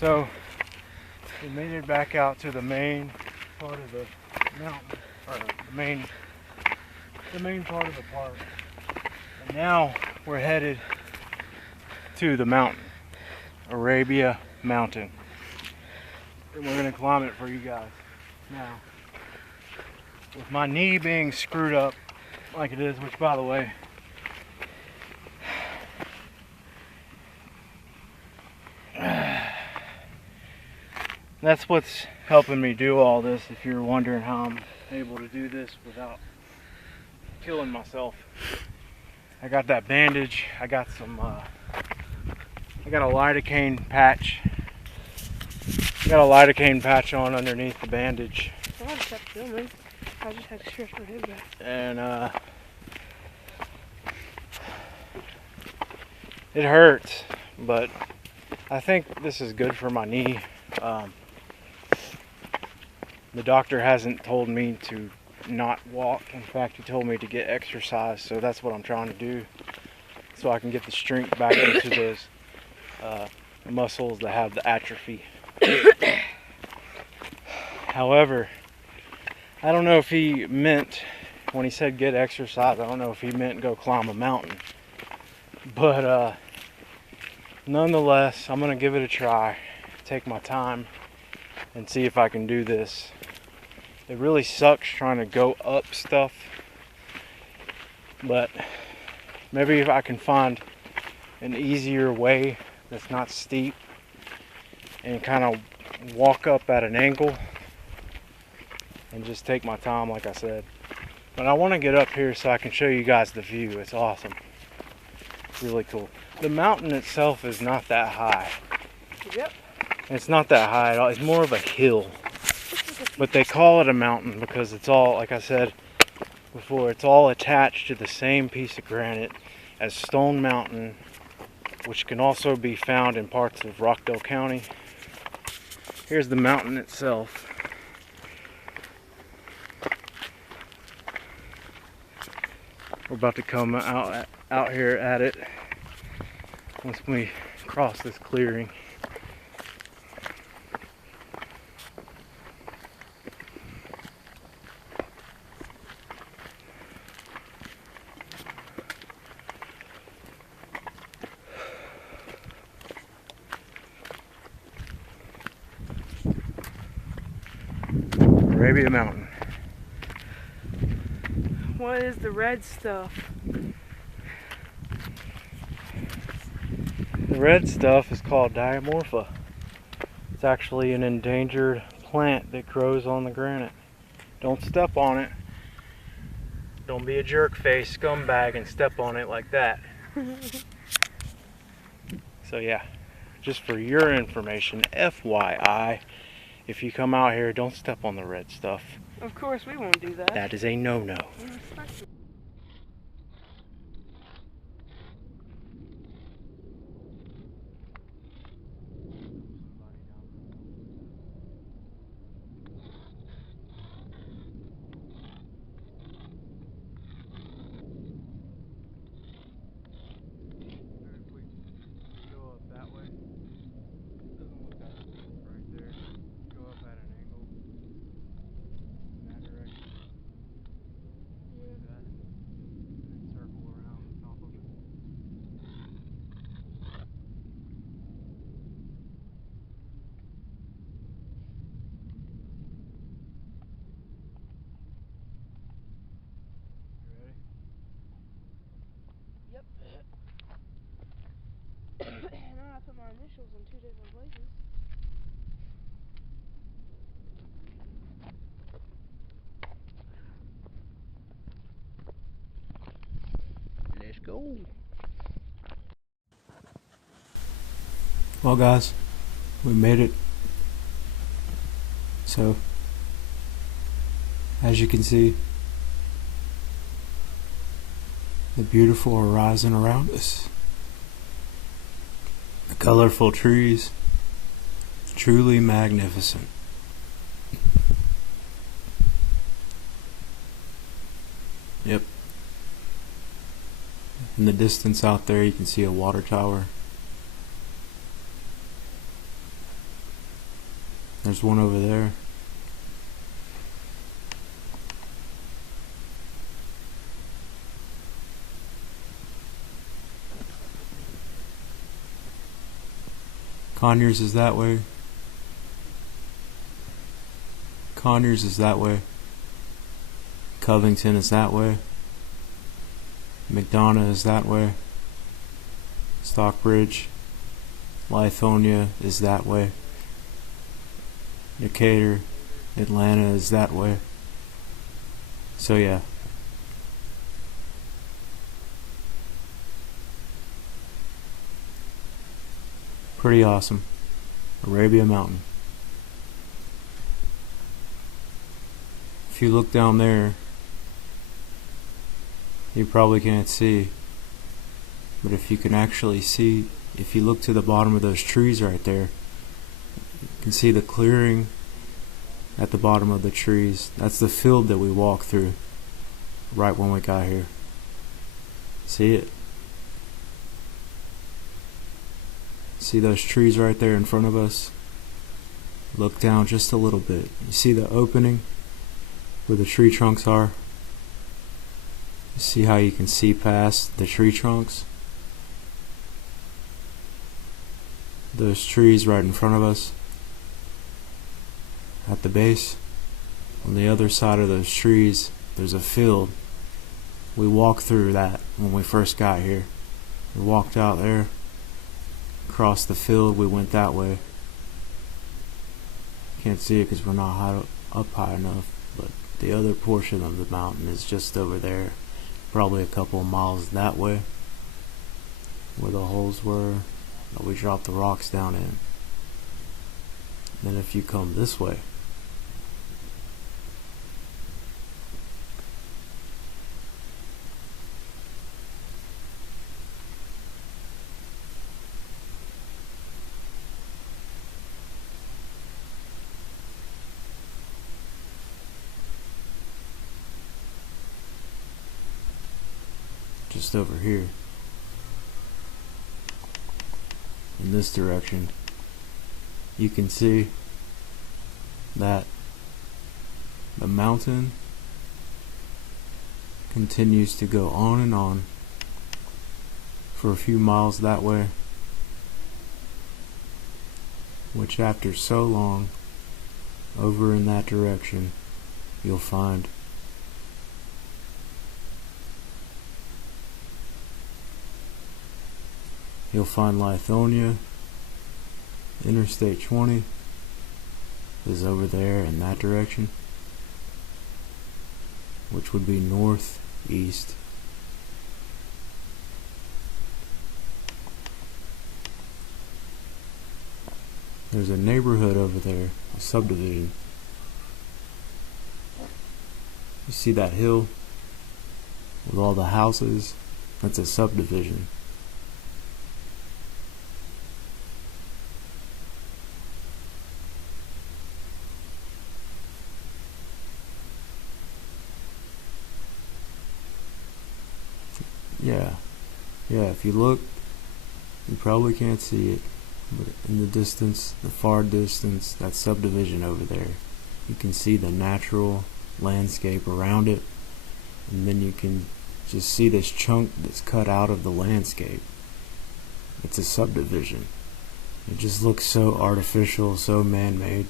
So we made it back out to the main part of the mountain, or the main part of the park. And now we're headed to the mountain, Arabia Mountain. And we're gonna climb it for you guys. Now, with my knee being screwed up like it is, which by the way, that's what's helping me do all this, if you're wondering how I'm able to do this without killing myself. I got that bandage, I got a lidocaine patch. Got a lidocaine patch on underneath the bandage. I just kept filming. I just had to stretch my head back. And it hurts, but I think this is good for my knee. The doctor hasn't told me to not walk. In fact, he told me to get exercise, so that's what I'm trying to do, so I can get the strength back into those muscles that have the atrophy. However, I don't know if he meant, when he said get exercise, I don't know if he meant go climb a mountain. But nonetheless, I'm going to give it a try, take my time, and see if I can do this. It really sucks trying to go up stuff, but maybe if I can find an easier way that's not steep and kind of walk up at an angle and just take my time, like I said. But I want to get up here so I can show you guys the view. It's awesome. Really cool. The mountain itself is not that high. Yep. It's not that high at all. It's more of a hill. But they call it a mountain because it's all, like I said before, it's all attached to the same piece of granite as Stone Mountain, which can also be found in parts of Rockdale County. Here's the mountain itself. We're about to come out here at it once we cross this clearing. Arabia Mountain. What is the red stuff? The red stuff is called diamorpha. It's actually an endangered plant that grows on the granite. Don't step on it. Don't be a jerk face scumbag and step on it like that. So yeah, just for your information, FYI, if you come out here, don't step on the red stuff. Of course we won't do that. That is a no-no. Yep. Now I put my initials in 2 different places. Let's go. Well guys, we made it. So, as you can see, the beautiful horizon around us, the colorful trees, truly magnificent. Yep. In the distance out there you can see a water tower. There's one over there. Conyers is that way. Conyers is that way. Covington is that way. McDonough is that way. Stockbridge, Lithonia is that way. Decatur, Atlanta is that way. So yeah. Pretty awesome. Arabia Mountain. If you look down there, you probably can't see, but if you can actually see, if you look to the bottom of those trees right there, you can see the clearing at the bottom of the trees. That's the field that we walked through right when we got here. See it? See those trees right there in front of us? Look down just a little bit. You see the opening where the tree trunks are? You see how you can see past the tree trunks? Those trees right in front of us at the base. On the other side of those trees, there's a field. We walked through that when we first got here. We walked out there, across the field, we went that way. Can't see it because we're not up high enough, but the other portion of the mountain is just over there, probably a couple of miles that way, where the holes were that we dropped the rocks down in. Then if you come this way, just over here, in this direction, you can see that the mountain continues to go on and on for a few miles that way, which after so long over in that direction you'll find Lithonia. Interstate 20 is over there in that direction, which would be northeast. There's a neighborhood over there, a subdivision. You see that hill with all the houses? That's a subdivision. Yeah, if you look, you probably can't see it, but in the distance, the far distance, that subdivision over there, you can see the natural landscape around it, and then you can just see this chunk that's cut out of the landscape. It's a subdivision. It just looks so artificial, so man-made.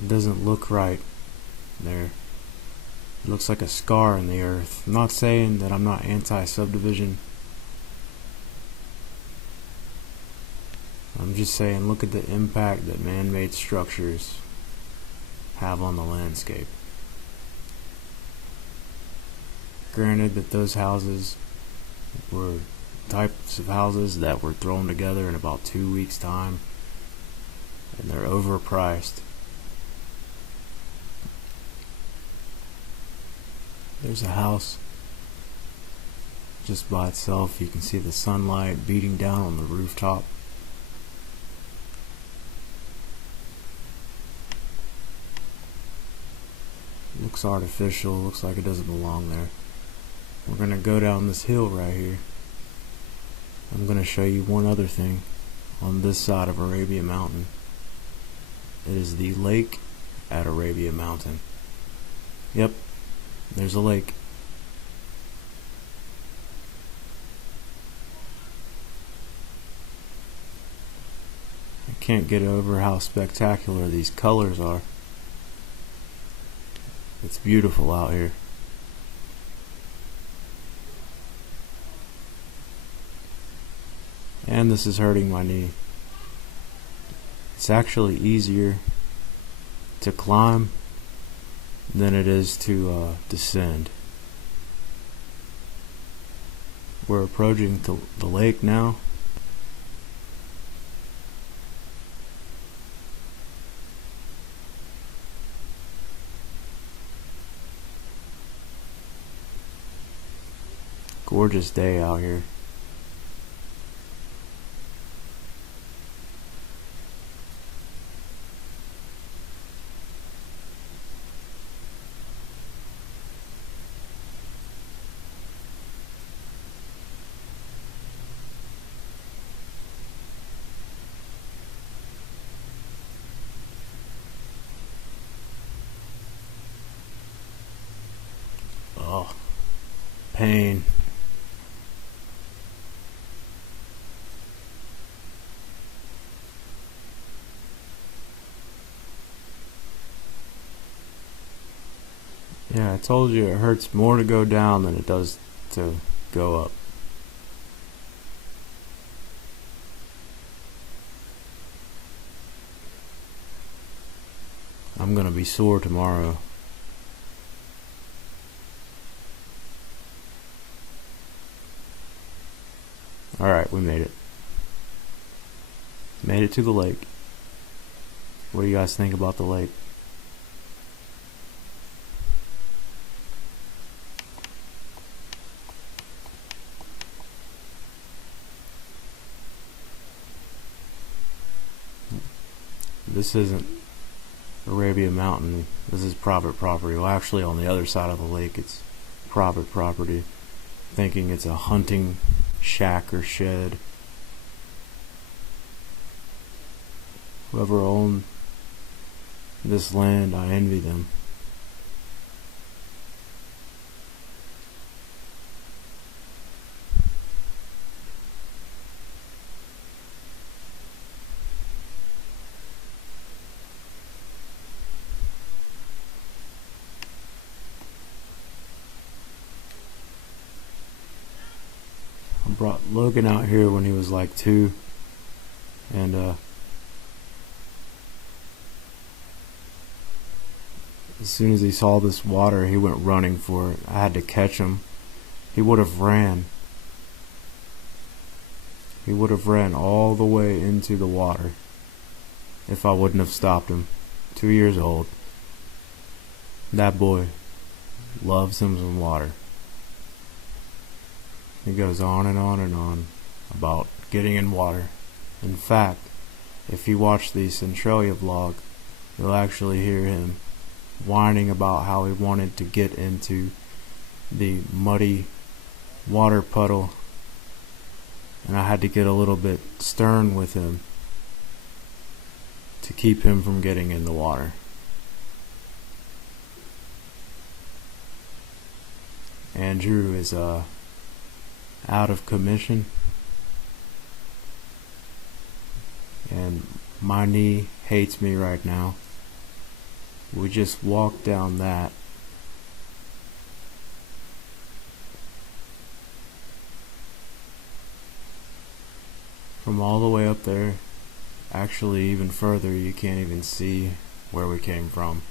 It doesn't look right there. It looks like a scar in the earth. I'm not saying that I'm not anti-subdivision. I'm just saying, look at the impact that man-made structures have on the landscape. Granted that those houses were types of houses that were thrown together in about 2 weeks' time, and they're overpriced. There's a house just by itself. You can see the sunlight beating down on the rooftop. Looks artificial, looks like it doesn't belong there. We're gonna go down this hill right here. I'm gonna show you one other thing on this side of Arabia Mountain. It is the lake at Arabia Mountain. Yep, there's a lake. I can't get over how spectacular these colors are. It's beautiful out here. And this is hurting my knee. It's actually easier to climb than it is to descend. We're approaching the lake now. Gorgeous day out here. Oh, pain. Yeah, I told you it hurts more to go down than it does to go up. I'm gonna be sore tomorrow. Alright, we made it. Made it to the lake. What do you guys think about the lake? This isn't Arabia Mountain. This is private property. Well, actually, on the other side of the lake, it's private property. Thinking it's a hunting shack or shed. Whoever owned this land, I envy them. I brought Logan out here when he was like 2, and as soon as he saw this water, he went running for it. I had to catch him. He would have ran. He would have ran all the way into the water if I wouldn't have stopped him. 2 years old. That boy loves him some water. He goes on and on and on about getting in water. In fact, if you watch the Centralia vlog, you'll actually hear him whining about how he wanted to get into the muddy water puddle, and I had to get a little bit stern with him to keep him from getting in the water. Andrew is out of commission, and my knee hates me right now. We just walked down that. From all the way up there, actually even further, you can't even see where we came from.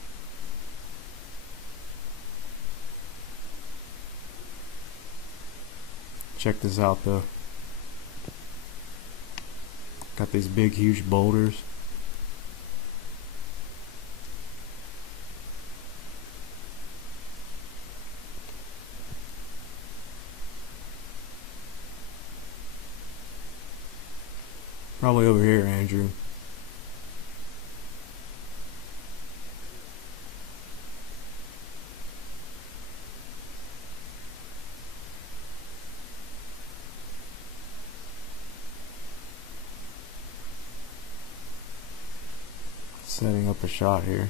Check this out though. Got these big huge boulders. Probably over here, Andrew. Setting up a shot here.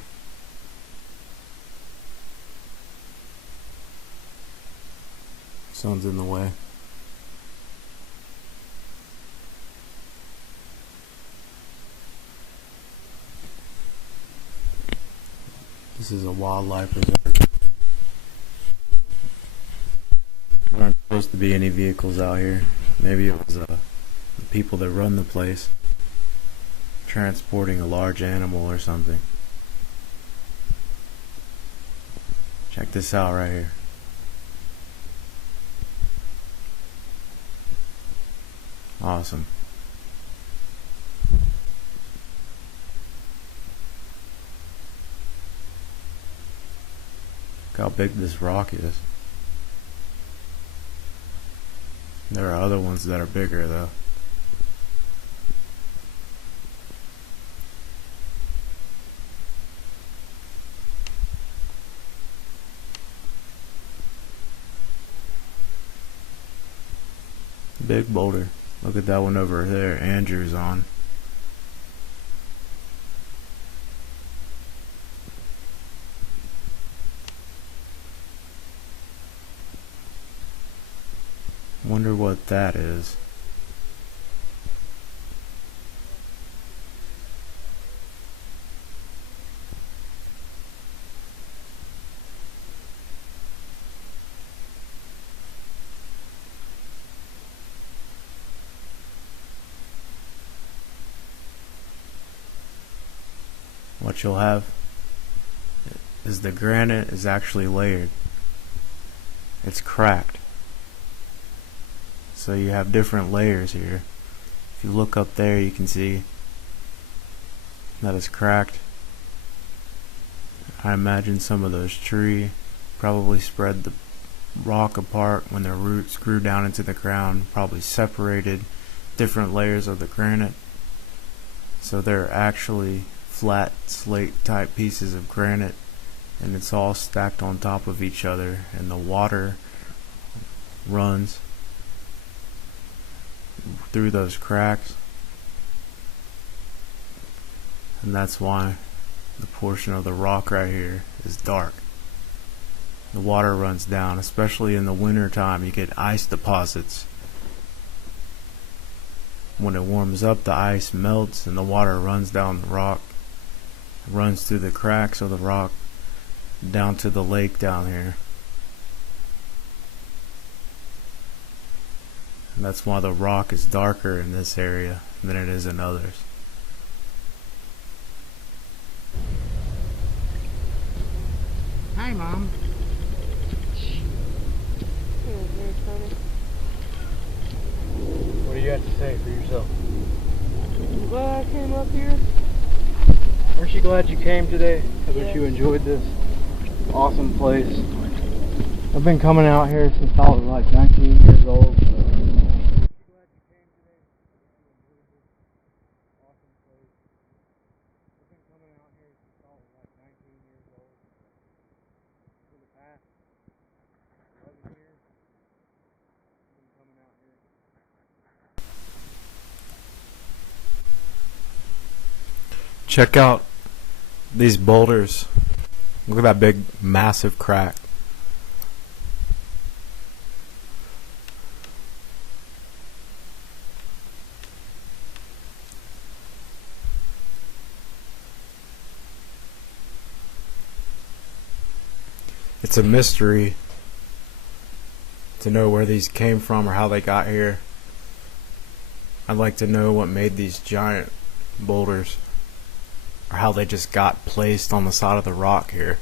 Sun's in the way. This is a wildlife reserve. There aren't supposed to be any vehicles out here. Maybe it was the people that run the place transporting a large animal or something. Check this out right here. Awesome. Look how big this rock is. There are other ones that are bigger though. Big boulder. Look at that one over there Andrew's on. Wonder what that is. What you'll have is the granite is actually layered. It's cracked. So you have different layers here. If you look up there, you can see that it's cracked. I imagine some of those trees probably spread the rock apart when their roots grew down into the ground, probably separated different layers of the granite. So they're actually flat slate type pieces of granite, and it's all stacked on top of each other, and the water runs through those cracks, and that's why the portion of the rock right here is dark. The water runs down, especially in the winter time. You get ice deposits. When it warms up, the ice melts and the water runs down the rock, runs through the cracks of the rock down to the lake down here. And that's why the rock is darker in this area than it is in others. Hi, Mom. What do you have to say for yourself? I'm glad I came up here. Aren't you glad you came today? Haven't Yeah. you enjoyed this awesome place? I've been coming out here since I was like 19 years old. Check out these boulders. Look at that big, massive crack. It's a mystery to know where these came from or how they got here. I'd like to know what made these giant boulders, or how they just got placed on the side of the rock here.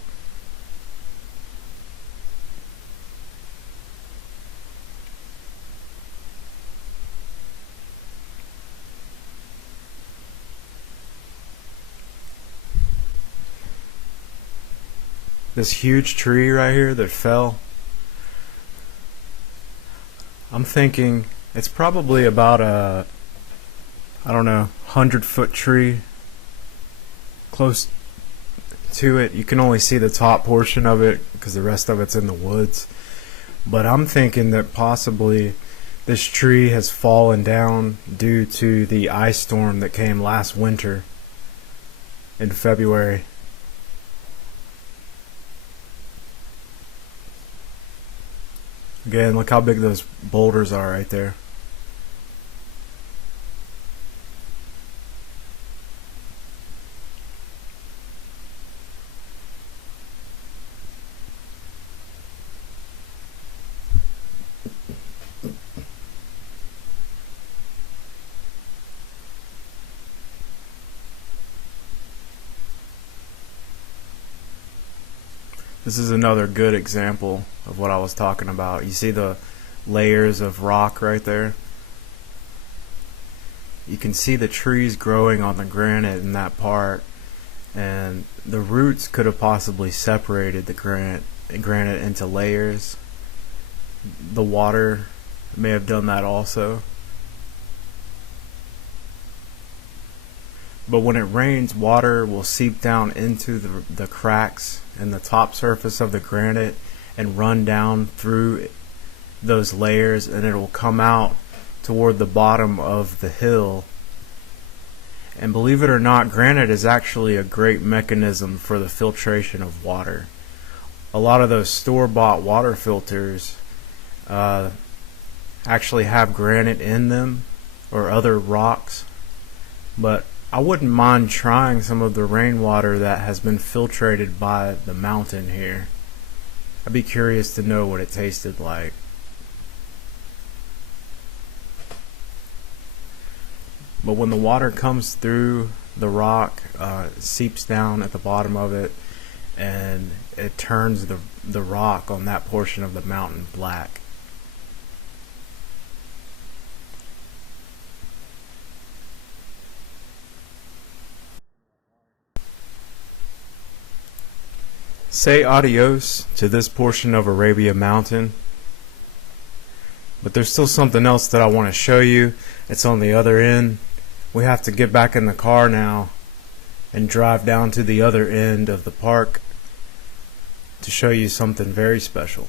This huge tree right here that fell, I'm thinking it's probably about a, I don't know, 100-foot tree. Close to it. You can only see the top portion of it because the rest of it's in the woods. But I'm thinking that possibly this tree has fallen down due to the ice storm that came last winter. in February. Again, look how big those boulders are right there. This is another good example of what I was talking about. You see the layers of rock right there? You can see the trees growing on the granite in that part, and the roots could have possibly separated the granite into layers. The water may have done that also. But when it rains, water will seep down into the cracks in the top surface of the granite and run down through those layers, and it will come out toward the bottom of the hill. And believe it or not, granite is actually a great mechanism for the filtration of water. A lot of those store-bought water filters actually have granite in them or other rocks, but I wouldn't mind trying some of the rainwater that has been filtrated by the mountain here. I'd be curious to know what it tasted like. But when the water comes through the rock, it seeps down at the bottom of it, and it turns the rock on that portion of the mountain black. Say adios to this portion of Arabia Mountain. But there's still something else that I want to show you. It's on the other end. We have to get back in the car now and drive down to the other end of the park to show you something very special.